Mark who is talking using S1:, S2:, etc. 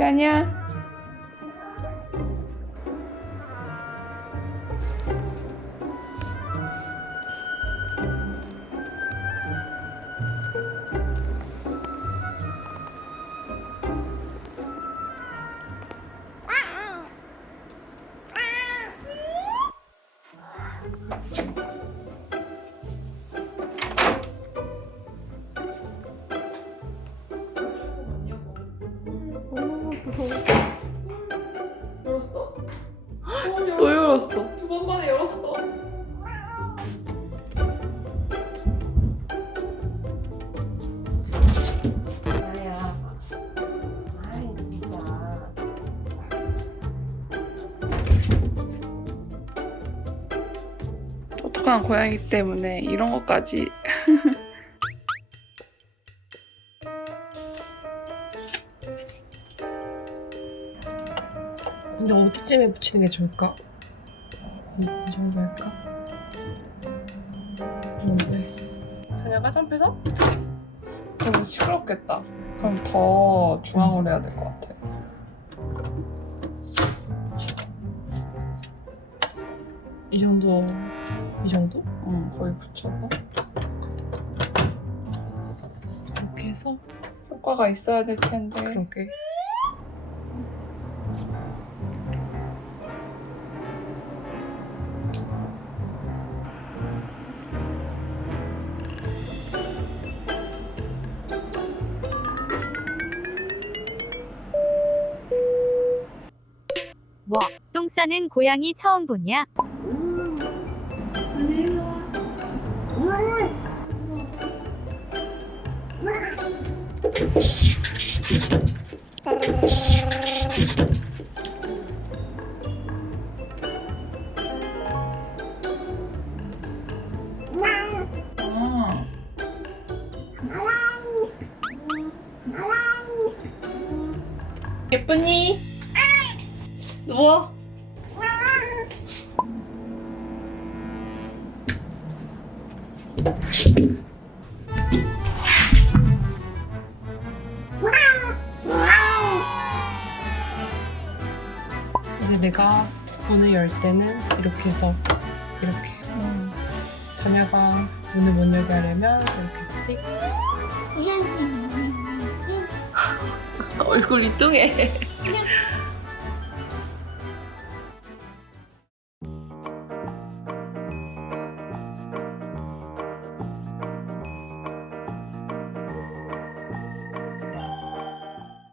S1: 짜냐? 오 무서워.
S2: 열었어.
S1: 또 열었어.
S2: 두 번 만에 열었어.
S3: 나야. 아이 진짜.
S1: 똑똑한 고양이 때문에 이런 것까지
S2: 근데 어디쯤에 붙이는 게 좋을까? 이, 이 정도 할까? 뭔데? 자녀가 점프해서?
S1: 너무 시끄럽겠다. 그럼 더 중앙으로 해야 될 것 같아.
S2: 이 정도 이 정도?
S1: 응, 거의 붙여서
S2: 이렇게 해서
S1: 효과가 있어야 될 텐데.
S2: 그러게
S4: 뭐, 똥 싸는 고양이 처음 보냐?
S1: 아,
S3: 예쁘니? 누워.
S2: 이제 내가 문을 열 때는 이렇게 해서 이렇게
S1: 음.
S2: 자녀가 문을 못 열게 하려면 이렇게 띡
S1: 얼굴 이 뚱해.